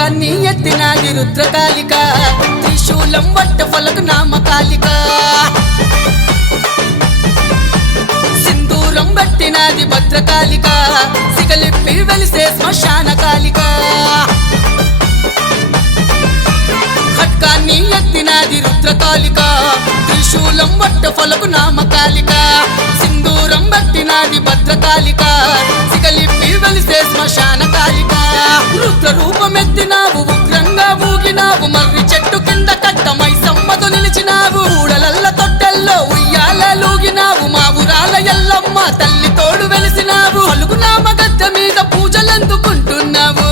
ఖడ్గాన్ని ఎత్తినాది రుద్రకాళిక త్రిశూలం వట్ట ఫలకు నామకాళిక సింధూరం బట్టినాది భద్రకాళిక సిగలిప్పి వెలిసే శ్మశాన కాళిక ఖడ్గాన్ని ఎత్తినాది రుద్రకాళిక త్రిశూలం వట్ట ఫలకు నామకాళిక సింధూరం బట్టినాది భద్రకాళిక సిగలిప్పి వెలిసే శ్మశాన కాళిక రుద్ర రూపమెత్తినావు ఉగ్రంగా ఊగినావు మర్రి చెట్టు కింద కట్టమై సమ్మతో నిలిచినావు ఊడలల్ల తొట్టెల్లో ఉయ్యాలూగినావు మా ఊరాల ఎల్లమ్మ తల్లి తోడు వెలిసినావు అలుగు నామ గద్ద మీద పూజలందుకుంటున్నావు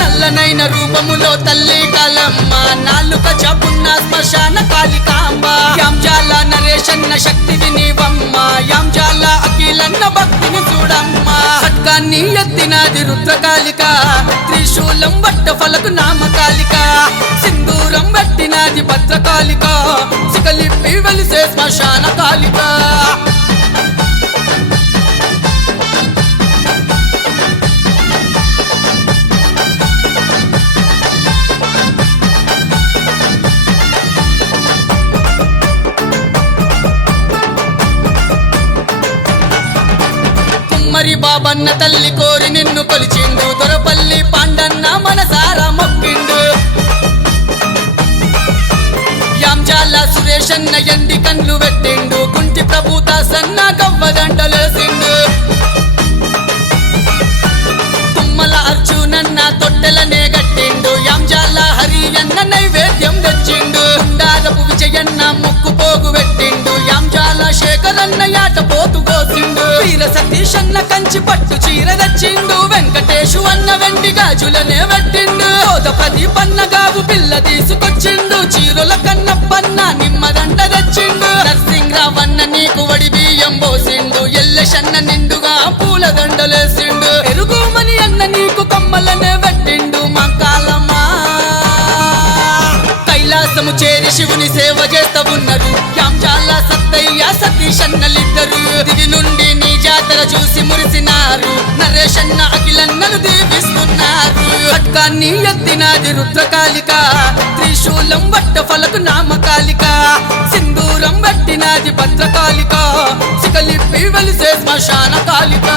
నల్లనైన రూపములో తల్లి కాలమ్మ నాలుక చాపున్న శ్మశాన కాళికాంబ యాంజాల నరేషన్న శక్తివి నీవమ్మ యాంజాల అఖిలన్న భక్తిని చూడమ్మ ఖడ్గాన్ని ఎత్తినాది రుద్రకాళిక త్రిశూలం వట్ట ఫలకు నామకాళిక సింధూరం బట్టినాది భద్రకాళిక సిగలిప్పి వెలిసే శ్మశాన కాళిక మరి బాబన్న తల్లి కోరి నిన్ను కొలిచిండు దొరపల్లి పాండన్న మనసారా మొక్కిండు యాంజాల సురేషన్న ఎండి కన్లు పెట్టిండు కుంటి ప్రభుదాసన్న గవ్వదండలేసిండు తుమ్మల అర్జునన్న తొట్టెలనే గట్టిండు యాంజాల హరి అన్న నైవేద్యం తెచ్చిండు ఉండాదపు విజయన్న ముక్కు పోగు పెట్టిండు యాంజాల శేఖరన్న యాట పోతు కోసిండు వీర సతీషన్న కంచి పట్టు చీర తెచ్చిండు వెంకటేశు అన్న వెండి గాజులనే పెట్టిండు ప్రదీపన్న గావు పిల్ల తీసుకొచ్చిండు చీరుల కన్నప్పన్న నిమ్మదండ తెచ్చిండు నర్సింగ్రావన్న నీకు వడి బియ్యం పోసిండు ఎల్లెషన్న నిండుగా పూల దండలేసిండు ఎరుగుమని అన్న నీకు కమ్మలనే పెట్టిండు మా కాలమా కైలాసము చేరి శివుని సేవ చేస్తా ఉన్నారు యాంజాల సత్తయ్య సతీషన్నలిద్దరు దివి నుండి నీ జాతర చూసి మురిసినారు నరేషన్న అఖిలన్నను దీవిస్తున్నారు ఖడ్గాన్ని ఎత్తినాది రుద్రకాళిక త్రిశూలం వట్ట ఫలకు నామకాళిక సింధూరం బట్టినాది భద్రకాళిక సిగలిప్పి వెలిసే శ్మశాన కాళిక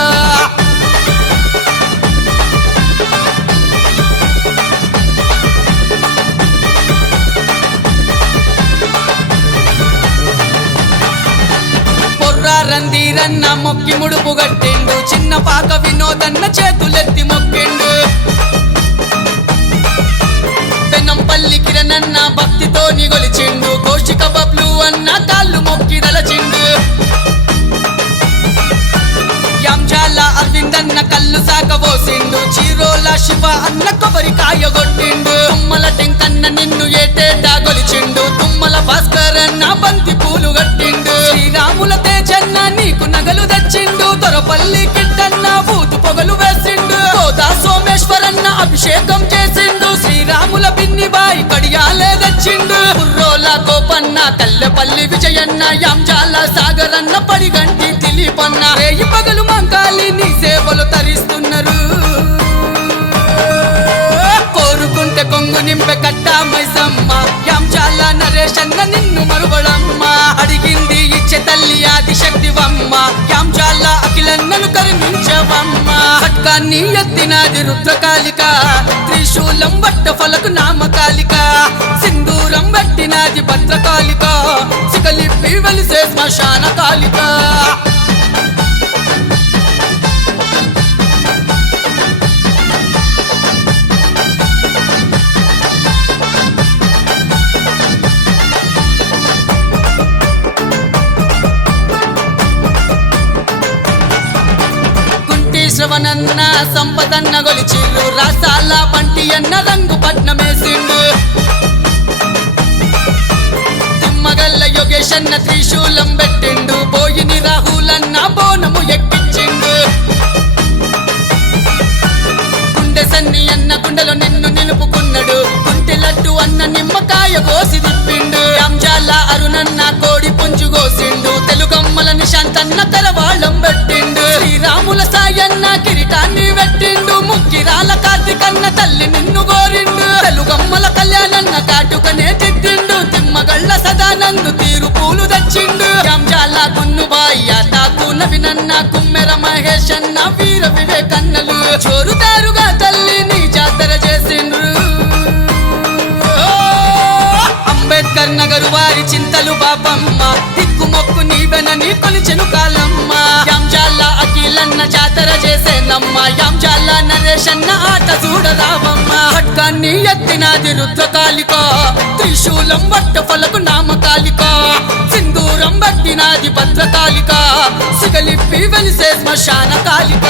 రందీరన్న మొక్కి ముడుపు గట్టిండు చిన్న పాక వినోదన్న చేతులెత్తి మొక్కిండు పెన్నంపల్లి కిరణన్న భక్తితో నిగొలిచిండు కౌశిక బబ్లు అన్న కాళ్ళు మొక్కి దలచిండు యాంజాల అరవిందన్న కళ్ళు సాగబోసిండు చీరోల శివ అన్న కొబ్బరికాయ కొట్టిండు తుమ్మల టెంకన్న నిన్ను ఏటేటా గొలిచిండు తుమ్మల భాస్కర్ అన్న బంతి పూలు గట్టిండు శ్రీరాముల తేజన్న నీకు నగలు తెచ్చిండు దొరపల్లి కిట్టన్న బూతు పొగలు వేసిండు గోదా సోమేశ్వరన్న అభిషేకం చేసిండు శ్రీరాముల బిన్నిబాయి కడియాలే తెచ్చిండు కుర్రోల గోపన్న కల్లెపల్లి విజయన్న యాంజాల సాగరన్న పడిగంటి దిలీపన్న రేయి పగలు మంకాలి నీ సేవలు తరిస్తున్నారు కోరుకుంటే కొంగు నింపె కట్టా మైసమ్మ యాంజాల నరేషన్న నిన్ను మరువడమ్మ అడిగింది ఇచ్చే తల్లి ఆదిశక్తివమ్మ యాంజాల అఖిలన్నను కరుణించవమ్మ ఖడ్గాన్ని ఎత్తినాది రుద్రకాళిక త్రిశూలం వట్ట ఫలకు నామకాళిక సింధూరం బట్టినాది భద్రకాళిక సిగలిప్పి వెలిసే శ్మశాన కాళిక శ్రవణన్న సంపదన్న గొలిచిల్లు రాసాల బంటి అన్న రంగు పట్నమేసిండు తిమ్మగల్ల యోగేశన్న త్రిశూలం పెట్టిండు బోయిని రాహులన్న బోనము ఎక్కించిండు గుండె సన్ని అన్న గుండెలో నిన్ను నిలుపుకున్నాడు కుంటి లడ్డు అన్న నిమ్మకాయ కోసి తిప్పిండు యాంజాల అరుణన్న కోడి పుంజు కోసిండు తెలుగమ్మల నిశాంతన్న తెరవాళం పెట్టిండు శ్రీరాముల సాయన్న కిరీటాన్ని పెట్టిండు ముక్కిరాల కన్నది కన్న తల్లి నిన్ను గోరిండు తెలుగమ్మల కళ్యాణన్న కాటుకనే తిట్టిండు తిమ్మగళ్ళ సదానందు తీరు పూలు తెచ్చిండు యాంజాల గున్నుబాయి తాకు నవినన్న కుమ్మెర మహేష్ అన్న వీర వివేకన్నలు చోరుదారుగా తల్లి నీ జాతర చేసిండ్రు అంబేద్కర్ నగరు వారి చింతలు బాపమ్మ దిక్కుమొక్కు నీవెనని కొలిచెను కాలమ్మ యాంజాల అఖిలన్న జాతర చేసేనమ్మ యాంజాల నరేషన్న ఆట చూడరావమ్మ హట్కాన్ని ఎత్తినాది రుద్రకాళిక త్రిశూలం వట్ట ఫలకు నామకాలిక సింధూరం బట్టినాది భద్రకాళిక సిగలిప్పి వెలిసే శ్మశాన కాళిక